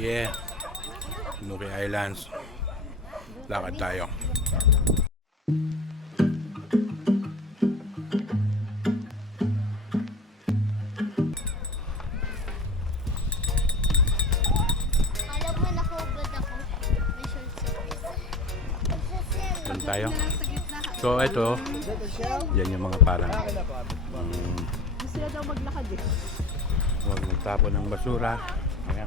Yeah, Nuki Islands. Lakad tayo. Alam mo, nakahubad ako. May short service. Doon tayo. So ito, yan yung mga parang Sila daw maglakad eh. huwag magtapon ng basura. Kaya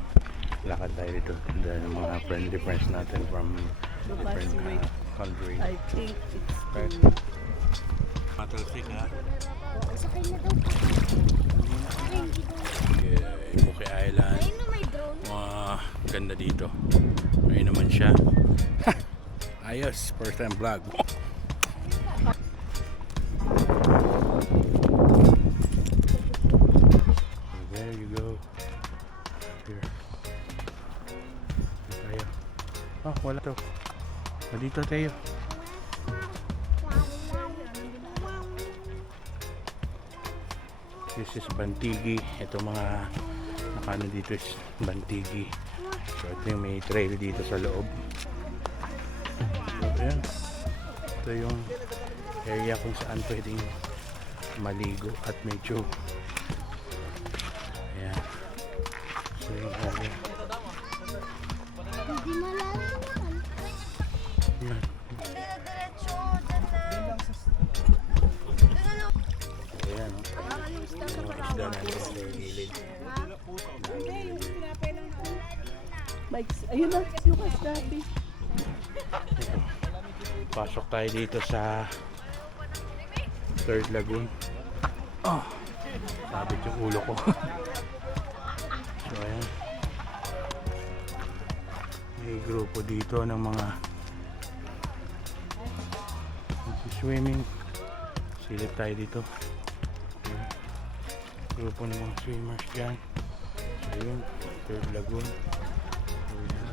lakad tayo dito. Dahil mga friends natin from different countries. I think it's Okay. Matalsik ha. Sakay na daw. Ay, hindi daw. Yeah, Nuki Island. Ayun na, may drone. Ganda dito. Ayun naman siya. Ayos, first time vlog. There you go. Here. Tayo. Oh, wala to. Dito tayo. This is Bantigi. Ito mga nakano dito is Bantigi. So ito yung may trail dito sa loob. So ayan. Ito yung area kung saan pwedeng maligo at medyo ayan. So yung area. Hindi malalim naman. Ayan. Diretso, Ayan. Yung isda natin sa gilid. Mike, ayun na, Lucas Dabi. Ito. Pasok tayo dito sa Third Lagoon. Oh, sabit yung ulo ko. So ayan. May grupo dito ng mga swimming. Silip tayo dito. Ayan. Grupo ng mga swimmers dyan. So yun, Third Lagoon. So, ayan.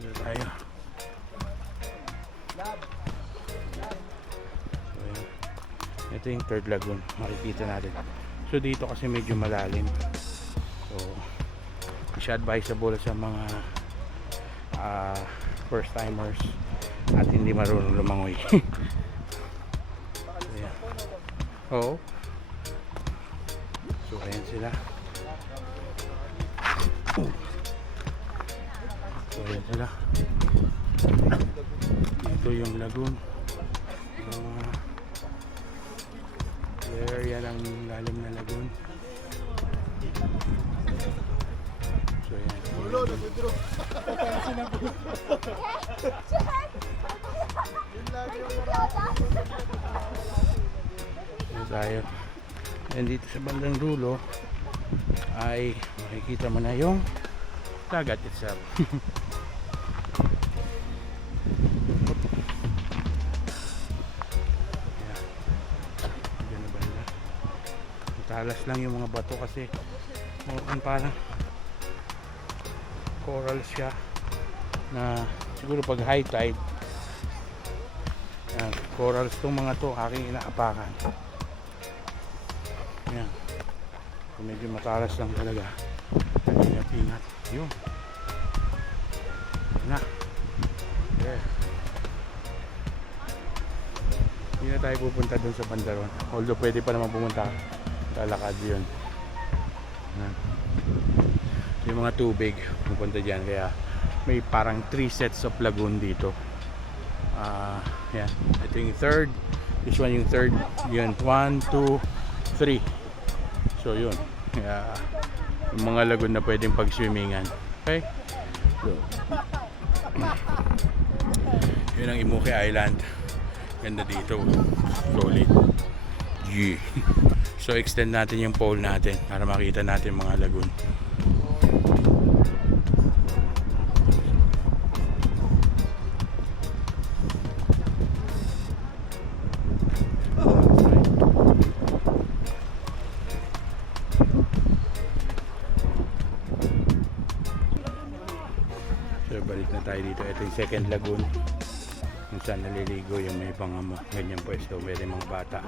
Dito tayo. So, ayan. Ito yung Third Lagoon. Makikita natin. So dito kasi medyo malalim. So siya advisable sa mga first timers at hindi marunong lumangoy. So, ayan. Oo. So ayan sila. So ayan sila. Ito yung lagoon. There, yan ang lalim na lagoon. So yan. So tayo. And dito sa bandang dulo ay makikita mo na yung dagat itself. Talas lang yung mga bato kasi parang coral siya na siguro pag high tide yan, corals tong mga to aking inaapakan yan. So, medyo matalas lang talaga ingat yun na there. Hindi na tayo pupunta dun sa bandaron, although pwede pa naman pumunta lalakad yun. Yung mga tubig pupunta dyan, kaya may parang 3 sets of lagoon dito. Yan. Ito yung third, this one yung third, yun 1, 2, 3. So yun, kaya yung mga lagoon na pwedeng pag-swimmingan. Okay, so yun ang Imuki Island. Ganda dito, solid. Yeah. So extend natin yung pole natin para makita natin mga lagoon. So balik na tayo dito. Ito yung second lagoon. Kung saan naliligo yung may pangamo. Ganyan pwesto, pwede mga bata.